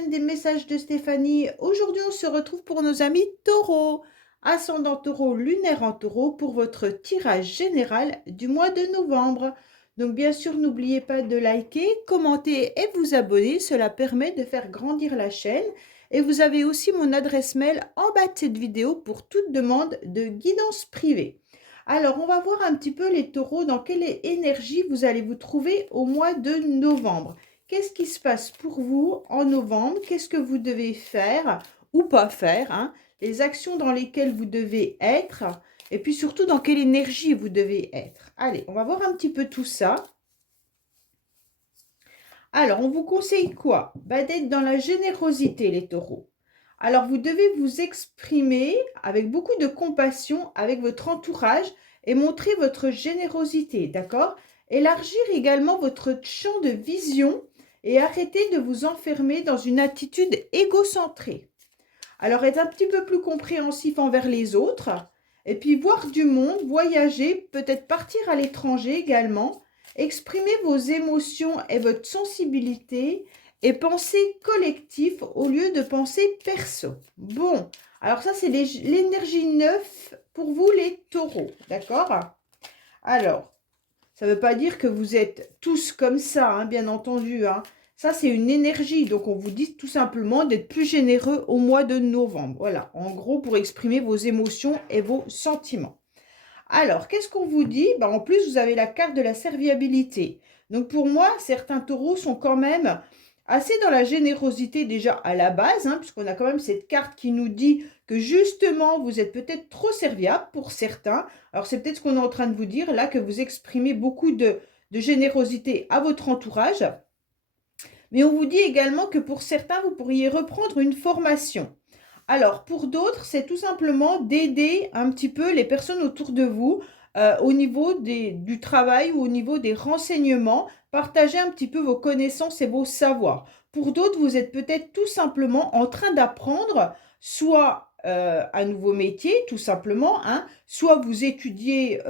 chaîne des messages de Stéphanie. Aujourd'hui, on se retrouve pour nos amis taureaux. Ascendant taureau, lunaire en taureau pour votre tirage général du mois de novembre. Donc bien sûr, n'oubliez pas de liker, commenter et vous abonner. Cela permet de faire grandir la chaîne. Et vous avez aussi mon adresse mail en bas de cette vidéo pour toute demande de guidance privée. Alors, on va voir un petit peu les taureaux, dans quelle énergie vous allez vous trouver au mois de novembre. Qu'est-ce qui se passe pour vous en novembre? Qu'est-ce que vous devez faire ou pas faire, hein? Les actions dans lesquelles vous devez être et puis surtout dans quelle énergie vous devez être. Allez, on va voir un petit peu tout ça. Alors, on vous conseille quoi? D'être dans la générosité, les taureaux. Alors, vous devez vous exprimer avec beaucoup de compassion avec votre entourage et montrer votre générosité, d'accord? Élargir également votre champ de vision et arrêter de vous enfermer dans une attitude égocentrée. Alors, être un petit peu plus compréhensif envers les autres et puis voir du monde, voyager, peut-être partir à l'étranger également. Exprimez vos émotions et votre sensibilité et pensez collectif au lieu de penser perso. Bon, alors ça, c'est l'énergie 9 pour vous, les taureaux, d'accord? Alors, ça ne veut pas dire que vous êtes tous comme ça, hein, bien entendu. Hein. Ça, c'est une énergie. Donc, on vous dit tout simplement d'être plus généreux au mois de novembre. Voilà, en gros, pour exprimer vos émotions et vos sentiments. Alors, qu'est-ce qu'on vous dit? En plus, vous avez la carte de la serviabilité. Donc, pour moi, certains taureaux sont quand même assez dans la générosité déjà à la base, hein, puisqu'on a quand même cette carte qui nous dit que justement, vous êtes peut-être trop serviable pour certains. Alors, c'est peut-être ce qu'on est en train de vous dire là, que vous exprimez beaucoup de générosité à votre entourage. Mais on vous dit également que pour certains, vous pourriez reprendre une formation. Alors, pour d'autres, c'est tout simplement d'aider un petit peu les personnes autour de vous au niveau du travail ou au niveau des renseignements. Partagez un petit peu vos connaissances et vos savoirs. Pour d'autres, vous êtes peut-être tout simplement en train d'apprendre soit un nouveau métier, tout simplement, hein, soit vous étudiez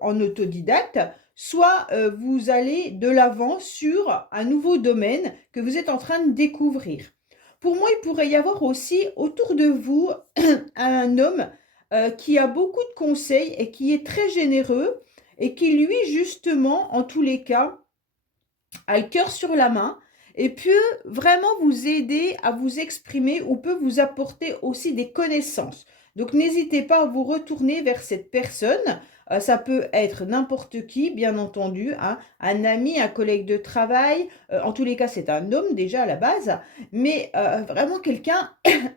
en autodidacte, soit vous allez de l'avant sur un nouveau domaine que vous êtes en train de découvrir. Pour moi, il pourrait y avoir aussi autour de vous un homme qui a beaucoup de conseils et qui est très généreux et qui, lui, justement, en tous les cas, a le cœur sur la main et peut vraiment vous aider à vous exprimer ou peut vous apporter aussi des connaissances. Donc, n'hésitez pas à vous retourner vers cette personne. Ça peut être n'importe qui, bien entendu, hein, un ami, un collègue de travail. En tous les cas, c'est un homme déjà à la base, mais vraiment quelqu'un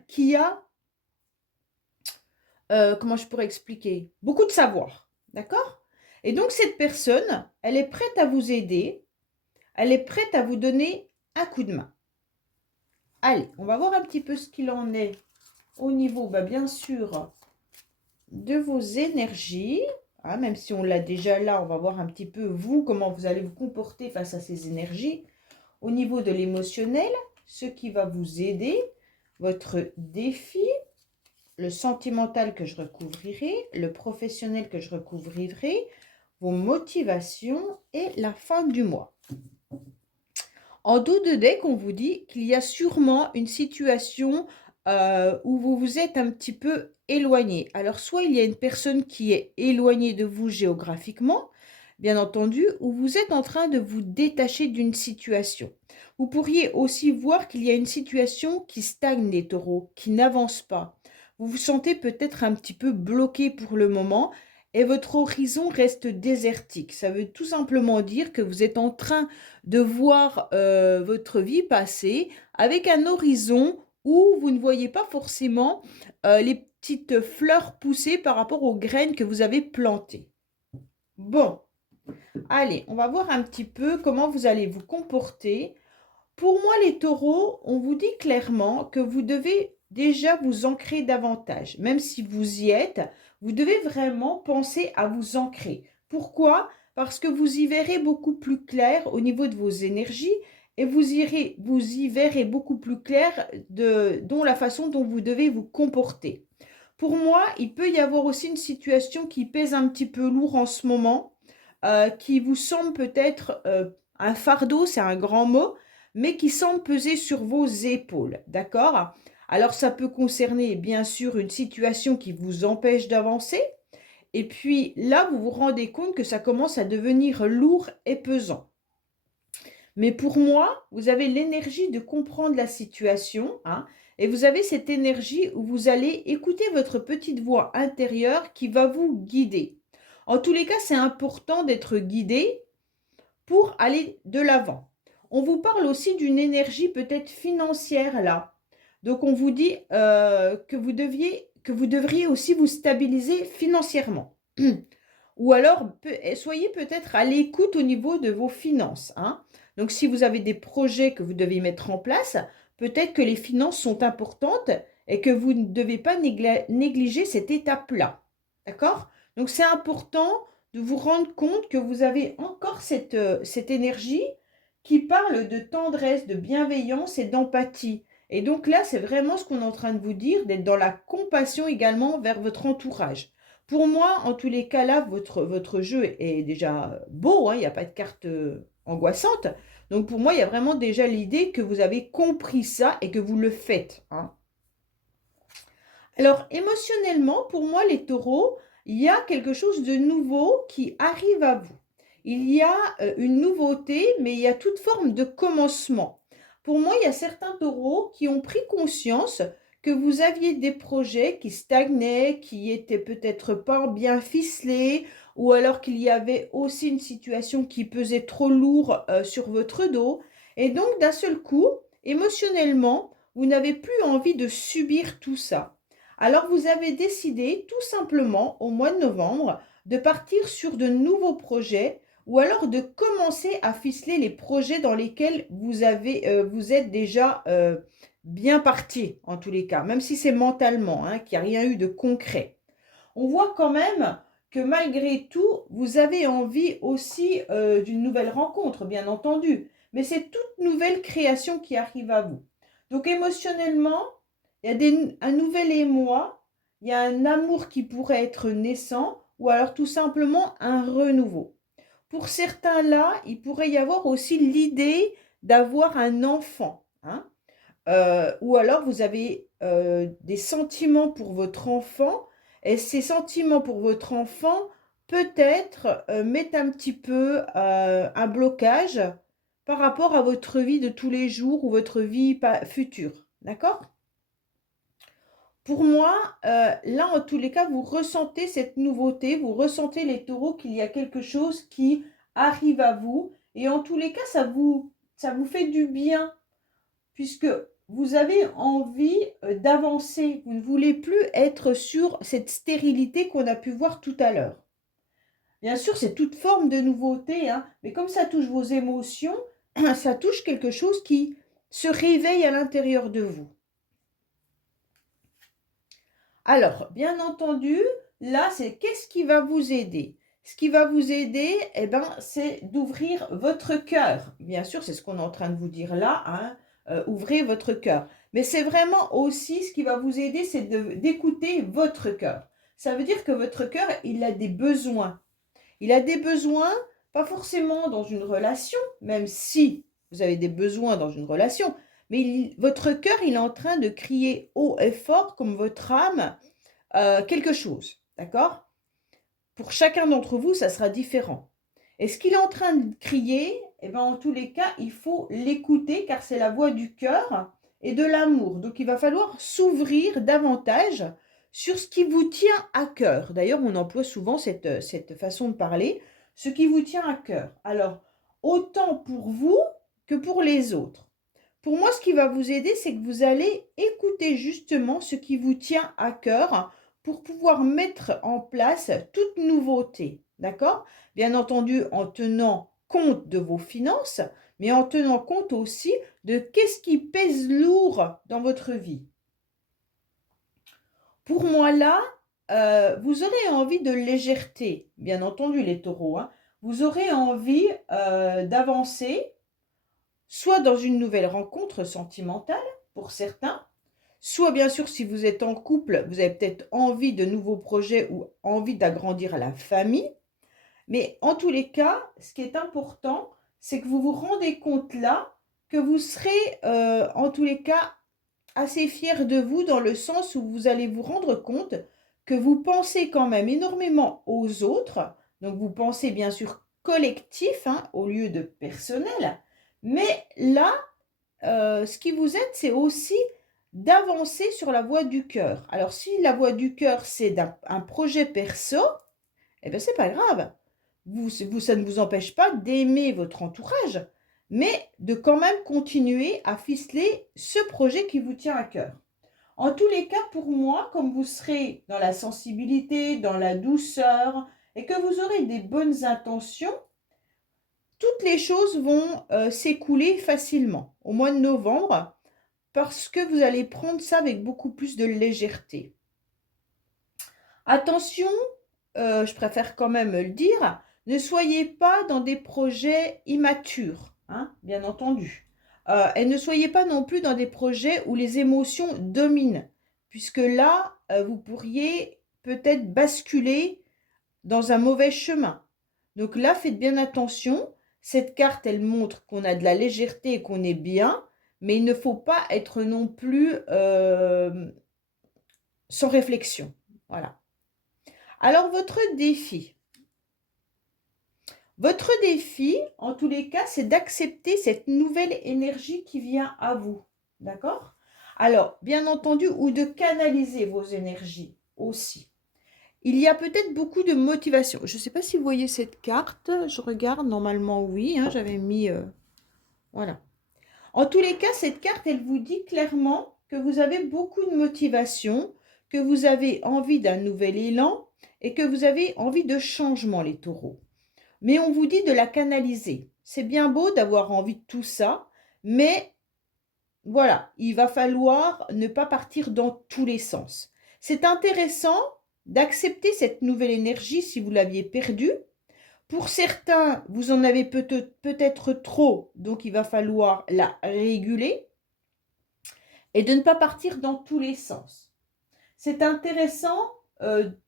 qui a, comment je pourrais expliquer, beaucoup de savoir. D'accord? Et donc, cette personne, elle est prête à vous aider. Elle est prête à vous donner un coup de main. Allez, on va voir un petit peu ce qu'il en est au niveau, bien sûr, de vos énergies. Hein, même si on l'a déjà là, on va voir un petit peu, vous, comment vous allez vous comporter face à ces énergies. Au niveau de l'émotionnel, ce qui va vous aider, votre défi, le sentimental que je recouvrirai, le professionnel que je recouvrirai, vos motivations et la fin du mois. En dos de deck, on vous dit qu'il y a sûrement une situation où vous vous êtes un petit peu éloigné. Alors, soit il y a une personne qui est éloignée de vous géographiquement, bien entendu, ou vous êtes en train de vous détacher d'une situation. Vous pourriez aussi voir qu'il y a une situation qui stagne, les taureaux, qui n'avance pas. Vous vous sentez peut-être un petit peu bloqué pour le moment et votre horizon reste désertique. Ça veut tout simplement dire que vous êtes en train de voir votre vie passer avec un horizon où vous ne voyez pas forcément les petites fleurs pousser par rapport aux graines que vous avez plantées. Bon, allez, on va voir un petit peu comment vous allez vous comporter. Pour moi, les taureaux, on vous dit clairement que vous devez déjà vous ancrer davantage. Même si vous y êtes, vous devez vraiment penser à vous ancrer. Pourquoi? Parce que vous y verrez beaucoup plus clair au niveau de vos énergies et vous y verrez beaucoup plus clair dont la façon dont vous devez vous comporter. Pour moi, il peut y avoir aussi une situation qui pèse un petit peu lourd en ce moment, qui vous semble peut-être un fardeau, c'est un grand mot, mais qui semble peser sur vos épaules, d'accord? Alors, ça peut concerner, bien sûr, une situation qui vous empêche d'avancer. Et puis là, vous vous rendez compte que ça commence à devenir lourd et pesant. Mais pour moi, vous avez l'énergie de comprendre la situation, hein, et vous avez cette énergie où vous allez écouter votre petite voix intérieure qui va vous guider. En tous les cas, c'est important d'être guidé pour aller de l'avant. On vous parle aussi d'une énergie peut-être financière là. Donc on vous dit que vous devriez aussi vous stabiliser financièrement. Ou alors, soyez peut-être à l'écoute au niveau de vos finances, hein. Donc, si vous avez des projets que vous devez mettre en place, peut-être que les finances sont importantes et que vous ne devez pas négliger cette étape-là. D'accord? Donc, c'est important de vous rendre compte que vous avez encore cette énergie qui parle de tendresse, de bienveillance et d'empathie. Et donc là, c'est vraiment ce qu'on est en train de vous dire, d'être dans la compassion également vers votre entourage. Pour moi, en tous les cas, là, votre jeu est déjà beau, hein, il n'y a pas de carte angoissante. Donc pour moi, il y a vraiment déjà l'idée que vous avez compris ça et que vous le faites, hein. Alors, émotionnellement, pour moi, les taureaux, il y a quelque chose de nouveau qui arrive à vous. Il y a une nouveauté, mais il y a toute forme de commencement. Pour moi, il y a certains taureaux qui ont pris conscience que vous aviez des projets qui stagnaient, qui étaient peut-être pas bien ficelés, ou alors qu'il y avait aussi une situation qui pesait trop lourd sur votre dos. Et donc, d'un seul coup, émotionnellement, vous n'avez plus envie de subir tout ça. Alors vous avez décidé tout simplement au mois de novembre de partir sur de nouveaux projets ou alors de commencer à ficeler les projets dans lesquels vous êtes déjà bien parti en tous les cas, même si c'est mentalement, hein, qu'il n'y a rien eu de concret. On voit quand même que malgré tout, vous avez envie aussi d'une nouvelle rencontre, bien entendu, mais c'est toute nouvelle création qui arrive à vous. Donc émotionnellement, il y a un nouvel émoi, il y a un amour qui pourrait être naissant ou alors tout simplement un renouveau. Pour certains là, il pourrait y avoir aussi l'idée d'avoir un enfant, hein. Ou alors vous avez des sentiments pour votre enfant et ces sentiments pour votre enfant peut-être mettent un petit peu un blocage par rapport à votre vie de tous les jours ou votre vie future. D'accord? Pour moi, là, en tous les cas, vous ressentez cette nouveauté, vous ressentez les taureaux qu'il y a quelque chose qui arrive à vous. Et en tous les cas, ça vous fait du bien, puisque vous avez envie d'avancer. Vous ne voulez plus être sur cette stérilité qu'on a pu voir tout à l'heure. Bien sûr, c'est toute forme de nouveauté, hein, mais comme ça touche vos émotions, ça touche quelque chose qui se réveille à l'intérieur de vous. Alors, bien entendu, là, c'est qu'est-ce qui va vous aider? Ce qui va vous aider, eh ben, c'est d'ouvrir votre cœur. Bien sûr, c'est ce qu'on est en train de vous dire là, hein, ouvrez votre cœur. Mais c'est vraiment aussi ce qui va vous aider, c'est d'écouter votre cœur. Ça veut dire que votre cœur, il a des besoins. Il a des besoins, pas forcément dans une relation, même si vous avez des besoins dans une relation, mais votre cœur, il est en train de crier haut et fort, comme votre âme, quelque chose, d'accord? Pour chacun d'entre vous, ça sera différent. Et ce qu'il est en train de crier, eh ben, en tous les cas, il faut l'écouter car c'est la voix du cœur et de l'amour. Donc, il va falloir s'ouvrir davantage sur ce qui vous tient à cœur. D'ailleurs, on emploie souvent cette façon de parler, ce qui vous tient à cœur. Alors, autant pour vous que pour les autres. Pour moi, ce qui va vous aider, c'est que vous allez écouter justement ce qui vous tient à cœur pour pouvoir mettre en place toute nouveauté. D'accord? Bien entendu, en tenant compte de vos finances, mais en tenant compte aussi de qu'est-ce qui pèse lourd dans votre vie. Pour moi, là, vous aurez envie de légèreté, bien entendu, les taureaux, hein. Vous aurez envie d'avancer, soit dans une nouvelle rencontre sentimentale, pour certains, soit bien sûr si vous êtes en couple, vous avez peut-être envie de nouveaux projets ou envie d'agrandir la famille. Mais en tous les cas, ce qui est important, c'est que vous vous rendez compte là que vous serez en tous les cas assez fier de vous dans le sens où vous allez vous rendre compte que vous pensez quand même énormément aux autres. Donc vous pensez bien sûr collectif hein, au lieu de personnel. Mais là, ce qui vous aide, c'est aussi d'avancer sur la voie du cœur. Alors si la voie du cœur, c'est un projet perso, eh bien c'est pas grave. Ça ne vous empêche pas d'aimer votre entourage, mais de quand même continuer à ficeler ce projet qui vous tient à cœur. En tous les cas, pour moi, comme vous serez dans la sensibilité, dans la douceur, et que vous aurez des bonnes intentions, toutes les choses vont s'écouler facilement au mois de novembre, parce que vous allez prendre ça avec beaucoup plus de légèreté. Attention, je préfère quand même le dire, ne soyez pas dans des projets immatures, hein, bien entendu. Et ne soyez pas non plus dans des projets où les émotions dominent, puisque là, vous pourriez peut-être basculer dans un mauvais chemin. Donc là, faites bien attention. Cette carte, elle montre qu'on a de la légèreté et qu'on est bien, mais il ne faut pas être non plus sans réflexion. Voilà. Alors, votre défi, en tous les cas, c'est d'accepter cette nouvelle énergie qui vient à vous. D'accord? Alors, bien entendu, ou de canaliser vos énergies aussi. Il y a peut-être beaucoup de motivation. Je ne sais pas si vous voyez cette carte. Je regarde, normalement oui. Hein, j'avais mis... voilà. En tous les cas, cette carte, elle vous dit clairement que vous avez beaucoup de motivation, que vous avez envie d'un nouvel élan et que vous avez envie de changement, les taureaux. Mais on vous dit de la canaliser. C'est bien beau d'avoir envie de tout ça, mais voilà, il va falloir ne pas partir dans tous les sens. C'est intéressant d'accepter cette nouvelle énergie si vous l'aviez perdue. Pour certains, vous en avez peut-être trop, donc il va falloir la réguler et de ne pas partir dans tous les sens. C'est intéressant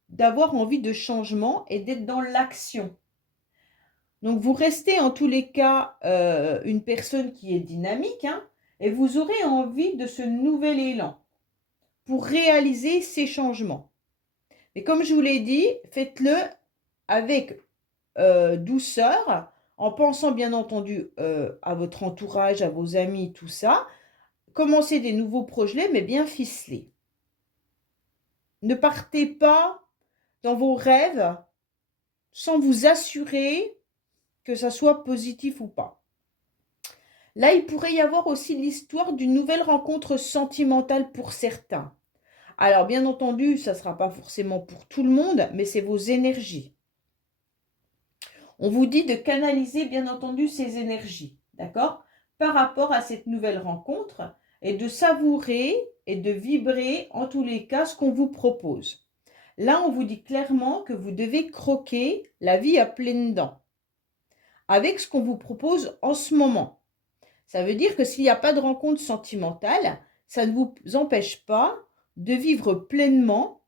d'avoir envie de changement et d'être dans l'action. Donc, vous restez en tous les cas une personne qui est dynamique hein, et vous aurez envie de ce nouvel élan pour réaliser ces changements. Mais comme je vous l'ai dit, faites-le avec douceur, en pensant bien entendu à votre entourage, à vos amis, tout ça. Commencez des nouveaux projets, mais bien ficelés. Ne partez pas dans vos rêves sans vous assurer que ça soit positif ou pas. Là, il pourrait y avoir aussi l'histoire d'une nouvelle rencontre sentimentale pour certains. Alors, bien entendu, ça ne sera pas forcément pour tout le monde, mais c'est vos énergies. On vous dit de canaliser, bien entendu, ces énergies, d'accord, par rapport à cette nouvelle rencontre et de savourer et de vibrer, en tous les cas, ce qu'on vous propose. Là, on vous dit clairement que vous devez croquer la vie à pleines dents avec ce qu'on vous propose en ce moment. Ça veut dire que s'il n'y a pas de rencontre sentimentale, ça ne vous empêche pas de vivre pleinement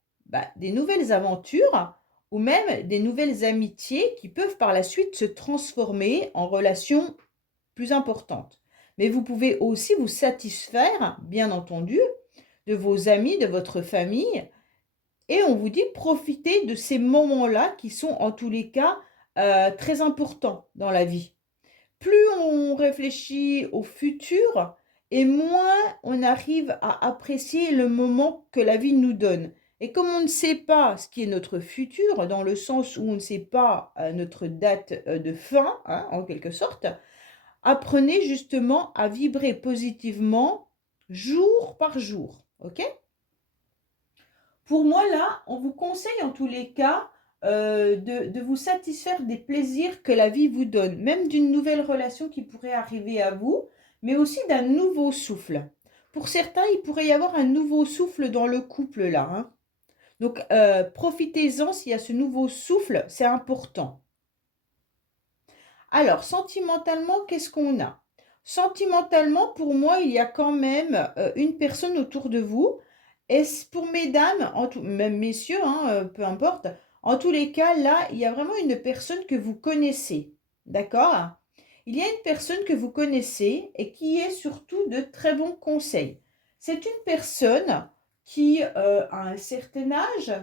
des nouvelles aventures ou même des nouvelles amitiés qui peuvent par la suite se transformer en relations plus importantes. Mais vous pouvez aussi vous satisfaire, bien entendu, de vos amis, de votre famille. Et on vous dit profitez de ces moments-là qui sont en tous les cas très importants dans la vie. Plus on réfléchit au futur et moins on arrive à apprécier le moment que la vie nous donne. Et comme on ne sait pas ce qui est notre futur, dans le sens où on ne sait pas notre date de fin, hein, en quelque sorte, apprenez justement à vibrer positivement jour par jour. Ok ? Pour moi, là, on vous conseille en tous les cas de vous satisfaire des plaisirs que la vie vous donne, même d'une nouvelle relation qui pourrait arriver à vous, mais aussi d'un nouveau souffle. Pour certains, il pourrait y avoir un nouveau souffle dans le couple là. Hein. Donc, profitez-en s'il y a ce nouveau souffle, c'est important. Alors, sentimentalement, qu'est-ce qu'on a? Sentimentalement, pour moi, il y a quand même une personne autour de vous. Et pour mesdames, même messieurs, hein, peu importe, en tous les cas, là, il y a vraiment une personne que vous connaissez. D'accord? Il y a une personne que vous connaissez et qui est surtout de très bons conseils. C'est une personne qui a un certain âge,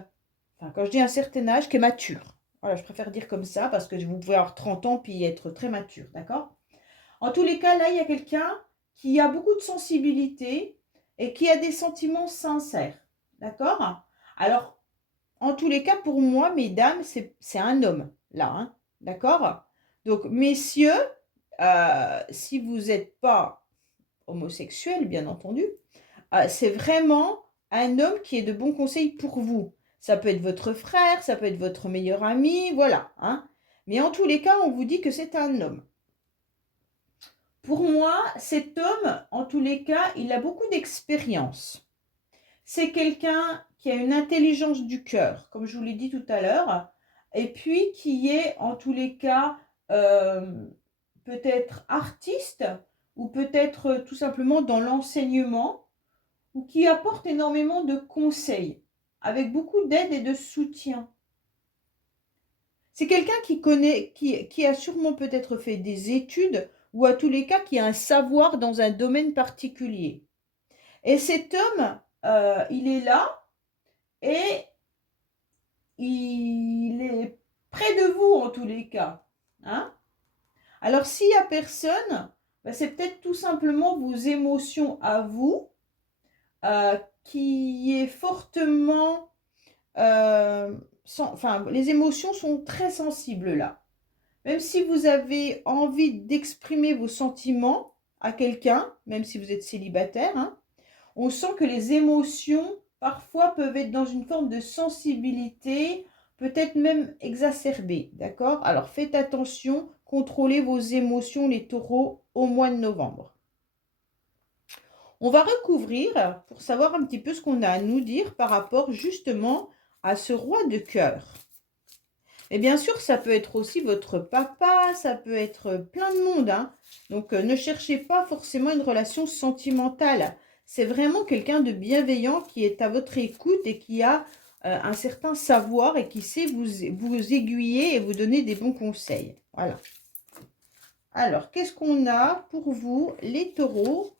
enfin quand je dis un certain âge, qui est mature. Voilà, je préfère dire comme ça parce que vous pouvez avoir 30 ans puis être très mature, d'accord? En tous les cas, là, il y a quelqu'un qui a beaucoup de sensibilité et qui a des sentiments sincères, d'accord? Alors, en tous les cas, pour moi, mesdames, c'est un homme, là, hein, d'accord? Donc, messieurs, si vous n'êtes pas homosexuel, bien entendu, c'est vraiment un homme qui est de bons conseils pour vous. Ça peut être votre frère, ça peut être votre meilleur ami, voilà, hein. Mais en tous les cas, on vous dit que c'est un homme. Pour moi, cet homme, en tous les cas, il a beaucoup d'expérience. C'est quelqu'un qui a une intelligence du cœur, comme je vous l'ai dit tout à l'heure, et puis qui est, en tous les cas, peut-être artiste, ou peut-être tout simplement dans l'enseignement, ou qui apporte énormément de conseils, avec beaucoup d'aide et de soutien. C'est quelqu'un qui connaît, qui a sûrement peut-être fait des études, ou à tous les cas, qui a un savoir dans un domaine particulier. Et cet homme, il est là et il est près de vous en tous les cas, hein. Alors s'il n'y a personne, ben, c'est peut-être tout simplement vos émotions à vous qui est fortement... enfin, les émotions sont très sensibles là. Même si vous avez envie d'exprimer vos sentiments à quelqu'un, même si vous êtes célibataire, hein, on sent que les émotions, parfois, peuvent être dans une forme de sensibilité, peut-être même exacerbée, d'accord? Alors, faites attention, contrôlez vos émotions, les taureaux, au mois de novembre. On va recouvrir pour savoir un petit peu ce qu'on a à nous dire par rapport justement à ce roi de cœur. Et bien sûr, ça peut être aussi votre papa, ça peut être plein de monde, hein. Donc, ne cherchez pas forcément une relation sentimentale. C'est vraiment quelqu'un de bienveillant qui est à votre écoute et qui a un certain savoir et qui sait vous aiguiller et vous donner des bons conseils. Voilà. Alors, qu'est-ce qu'on a pour vous, les taureaux,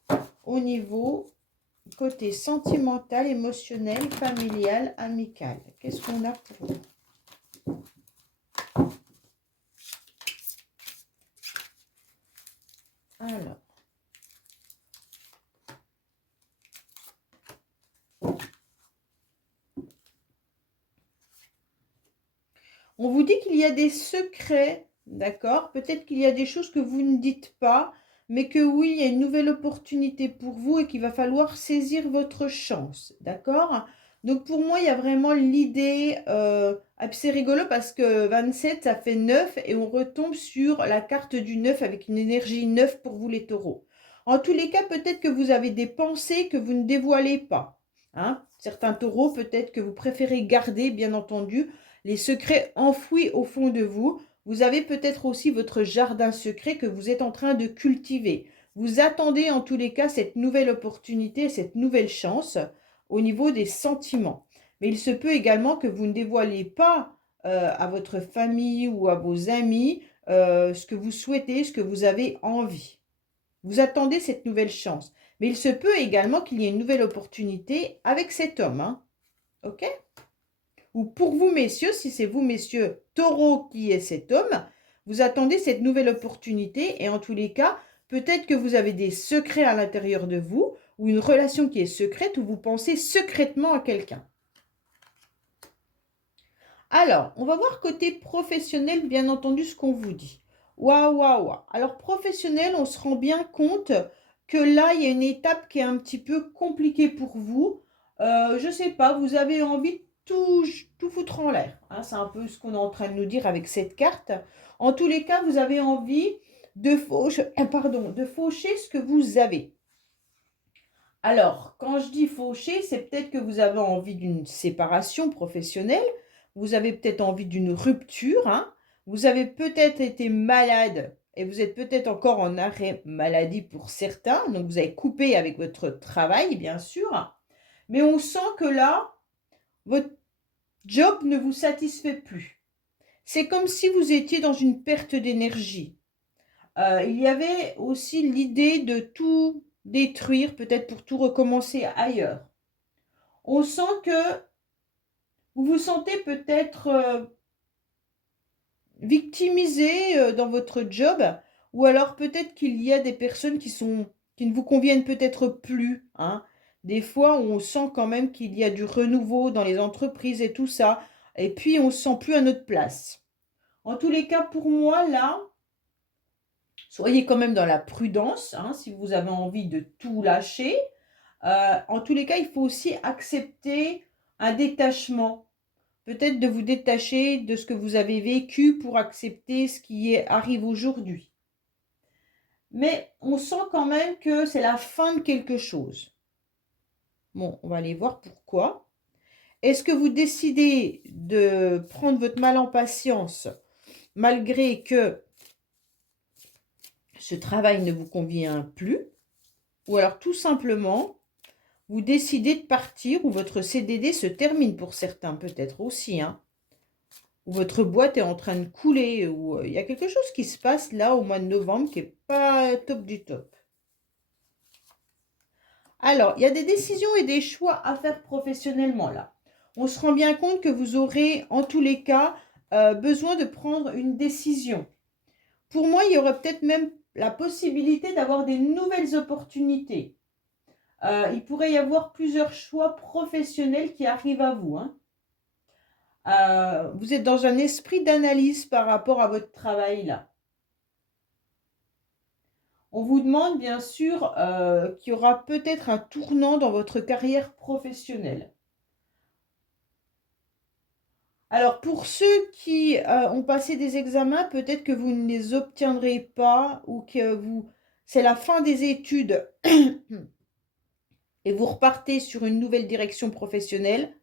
au niveau côté sentimental, émotionnel, familial, amical? Qu'est-ce qu'on a pour vous? Alors, on vous dit qu'il y a des secrets, d'accord? Peut-être qu'il y a des choses que vous ne dites pas, mais que oui, il y a une nouvelle opportunité pour vous et qu'il va falloir saisir votre chance, d'accord? Donc pour moi, il y a vraiment l'idée, c'est rigolo parce que 27, ça fait 9 et on retombe sur la carte du 9 avec une énergie 9 pour vous les taureaux. En tous les cas, peut-être que vous avez des pensées que vous ne dévoilez pas, hein? Certains taureaux, peut-être que vous préférez garder, bien entendu, les secrets enfouis au fond de vous. Vous avez peut-être aussi votre jardin secret que vous êtes en train de cultiver. Vous attendez en tous les cas cette nouvelle opportunité, cette nouvelle chance au niveau des sentiments. Mais il se peut également que vous ne dévoilez pas à votre famille ou à vos amis ce que vous souhaitez, ce que vous avez envie. Vous attendez cette nouvelle chance. Mais il se peut également qu'il y ait une nouvelle opportunité avec cet homme, hein. OK? Ou pour vous, messieurs, si c'est vous, messieurs, taureau qui est cet homme, vous attendez cette nouvelle opportunité et en tous les cas, peut-être que vous avez des secrets à l'intérieur de vous ou une relation qui est secrète ou vous pensez secrètement à quelqu'un. Alors, on va voir côté professionnel, bien entendu, ce qu'on vous dit. Waouh, waouh, waouh. Alors, professionnel, on se rend bien compte que là, il y a une étape qui est un petit peu compliquée pour vous. Je ne sais pas, vous avez envie de tout foutre en l'air, hein. C'est un peu ce qu'on est en train de nous dire avec cette carte. En tous les cas, vous avez envie de faucher ce que vous avez. Alors, quand je dis faucher, c'est peut-être que vous avez envie d'une séparation professionnelle, vous avez peut-être envie d'une rupture, hein. Vous avez peut-être été malade et vous êtes peut-être encore en arrêt maladie pour certains, donc vous avez coupé avec votre travail, bien sûr. Mais on sent que là, votre job ne vous satisfait plus. C'est comme si vous étiez dans une perte d'énergie. il y avait aussi l'idée de tout détruire, peut-être pour tout recommencer ailleurs. On sent que vous vous sentez peut-être victimisé dans votre job, ou alors peut-être qu'il y a des personnes qui ne vous conviennent peut-être plus, hein. Des fois, on sent quand même qu'il y a du renouveau dans les entreprises et tout ça, et puis on ne se sent plus à notre place. En tous les cas, pour moi, là, soyez quand même dans la prudence, hein, si vous avez envie de tout lâcher. En tous les cas, il faut aussi accepter un détachement. Peut-être de vous détacher de ce que vous avez vécu pour accepter ce qui arrive aujourd'hui. Mais on sent quand même que c'est la fin de quelque chose. Bon, on va aller voir pourquoi. Est-ce que vous décidez de prendre votre mal en patience malgré que ce travail ne vous convient plus? Ou alors tout simplement, vous décidez de partir ou votre CDD se termine pour certains peut-être aussi, hein, ou votre boîte est en train de couler, ou il y a quelque chose qui se passe là au mois de novembre qui n'est pas top du top. Alors, il y a des décisions et des choix à faire professionnellement là. On se rend bien compte que vous aurez en tous les cas besoin de prendre une décision. Pour moi, il y aurait peut-être même la possibilité d'avoir des nouvelles opportunités. Il pourrait y avoir plusieurs choix professionnels qui arrivent à vous, hein. Vous êtes dans un esprit d'analyse par rapport à votre travail là. On vous demande bien sûr qu'il y aura peut-être un tournant dans votre carrière professionnelle. Alors pour ceux qui ont passé des examens, peut-être que vous ne les obtiendrez pas ou que c'est la fin des études et vous repartez sur une nouvelle direction professionnelle.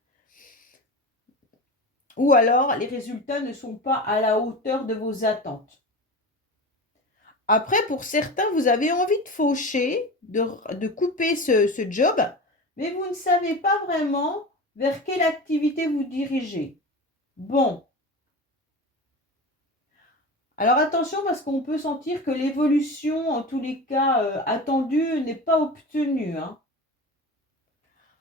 Ou alors les résultats ne sont pas à la hauteur de vos attentes. Après, pour certains, vous avez envie de faucher, de couper ce job, mais vous ne savez pas vraiment vers quelle activité vous dirigez. Bon. Alors attention parce qu'on peut sentir que l'évolution, en tous les cas attendue, n'est pas obtenue, hein.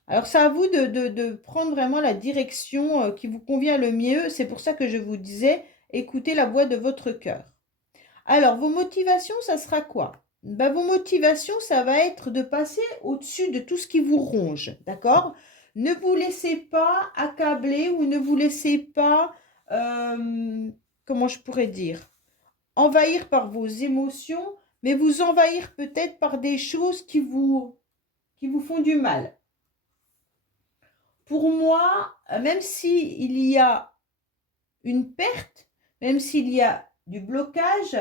Alors c'est à vous de prendre vraiment la direction qui vous convient le mieux. C'est pour ça que je vous disais, écoutez la voix de votre cœur. Alors, vos motivations, ça sera quoi? Vos motivations, ça va être de passer au-dessus de tout ce qui vous ronge, d'accord? Ne vous laissez pas accabler ou ne vous laissez pas, comment je pourrais dire, envahir par vos émotions, mais vous envahir peut-être par des choses qui vous font du mal. Pour moi, même s'il y a une perte, même s'il y a du blocage,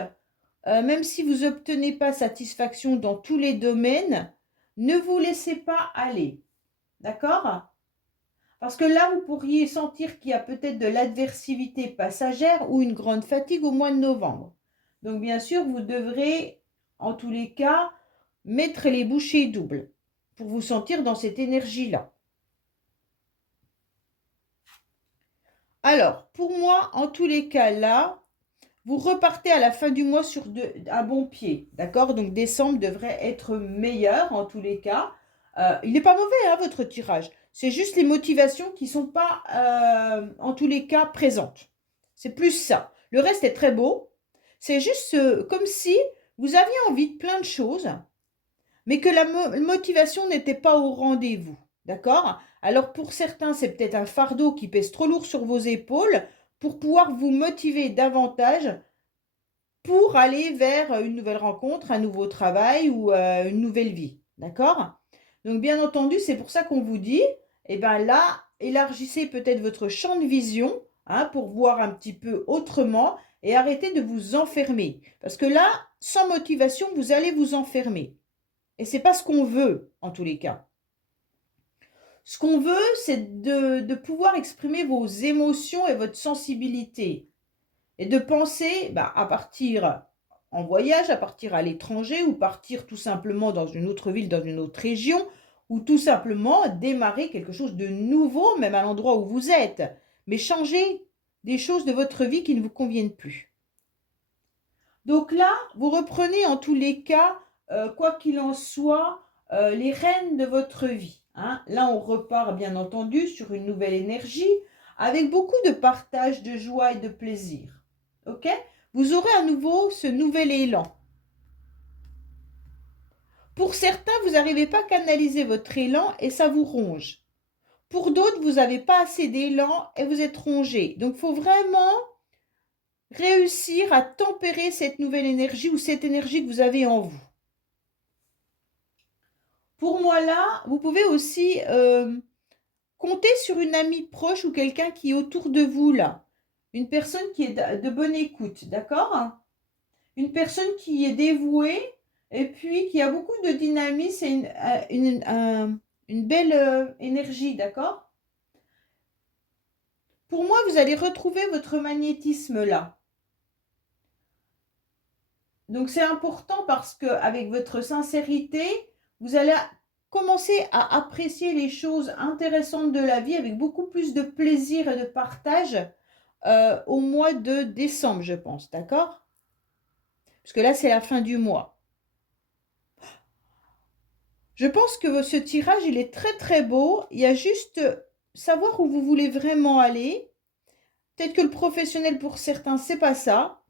même si vous n'obtenez pas satisfaction dans tous les domaines, ne vous laissez pas aller. D'accord? Parce que là, vous pourriez sentir qu'il y a peut-être de l'adversité passagère ou une grande fatigue au mois de novembre. Donc, bien sûr, vous devrez, en tous les cas, mettre les bouchées doubles pour vous sentir dans cette énergie-là. Alors, pour moi, en tous les cas, là, vous repartez à la fin du mois sur un bon pied, d'accord? Donc décembre devrait être meilleur en tous les cas. Il n'est pas mauvais, hein, votre tirage. C'est juste les motivations qui ne sont pas, en tous les cas, présentes. C'est plus ça. Le reste est très beau. C'est juste comme si vous aviez envie de plein de choses, mais que la motivation n'était pas au rendez-vous, d'accord? Alors pour certains, c'est peut-être un fardeau qui pèse trop lourd sur vos épaules pour pouvoir vous motiver davantage pour aller vers une nouvelle rencontre, un nouveau travail ou une nouvelle vie. D'accord? Donc, bien entendu, c'est pour ça qu'on vous dit, eh bien là, élargissez peut-être votre champ de vision, hein, pour voir un petit peu autrement et arrêtez de vous enfermer. Parce que là, sans motivation, vous allez vous enfermer. Et ce n'est pas ce qu'on veut, en tous les cas. Ce qu'on veut, c'est de pouvoir exprimer vos émotions et votre sensibilité. Et de penser à partir en voyage, à partir à l'étranger ou partir tout simplement dans une autre ville, dans une autre région, ou tout simplement démarrer quelque chose de nouveau, même à l'endroit où vous êtes, mais changer des choses de votre vie qui ne vous conviennent plus. Donc là, vous reprenez en tous les cas, quoi qu'il en soit, les rênes de votre vie, hein. Là, on repart bien entendu sur une nouvelle énergie avec beaucoup de partage, de joie et de plaisir. OK? Vous aurez à nouveau ce nouvel élan. Pour certains, vous n'arrivez pas à canaliser votre élan et ça vous ronge. Pour d'autres, vous n'avez pas assez d'élan et vous êtes rongé. Donc, il faut vraiment réussir à tempérer cette nouvelle énergie ou cette énergie que vous avez en vous. Pour moi, là, vous pouvez aussi compter sur une amie proche ou quelqu'un qui est autour de vous, là. Une personne qui est de bonne écoute, d'accord? Une personne qui est dévouée et puis qui a beaucoup de dynamisme et une belle énergie, d'accord? Pour moi, vous allez retrouver votre magnétisme là. Donc, c'est important parce qu'avec votre sincérité, vous allez commencer à apprécier les choses intéressantes de la vie avec beaucoup plus de plaisir et de partage au mois de décembre, je pense, d'accord? Parce que là, c'est la fin du mois. Je pense que ce tirage, il est très très beau. Il y a juste savoir où vous voulez vraiment aller. Peut-être que le professionnel pour certains, c'est pas ça.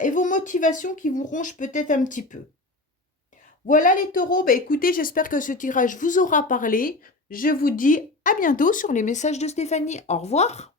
Et vos motivations qui vous rongent peut-être un petit peu. Voilà les taureaux, bah écoutez, j'espère que ce tirage vous aura parlé. Je vous dis à bientôt sur les messages de Stéphanie. Au revoir.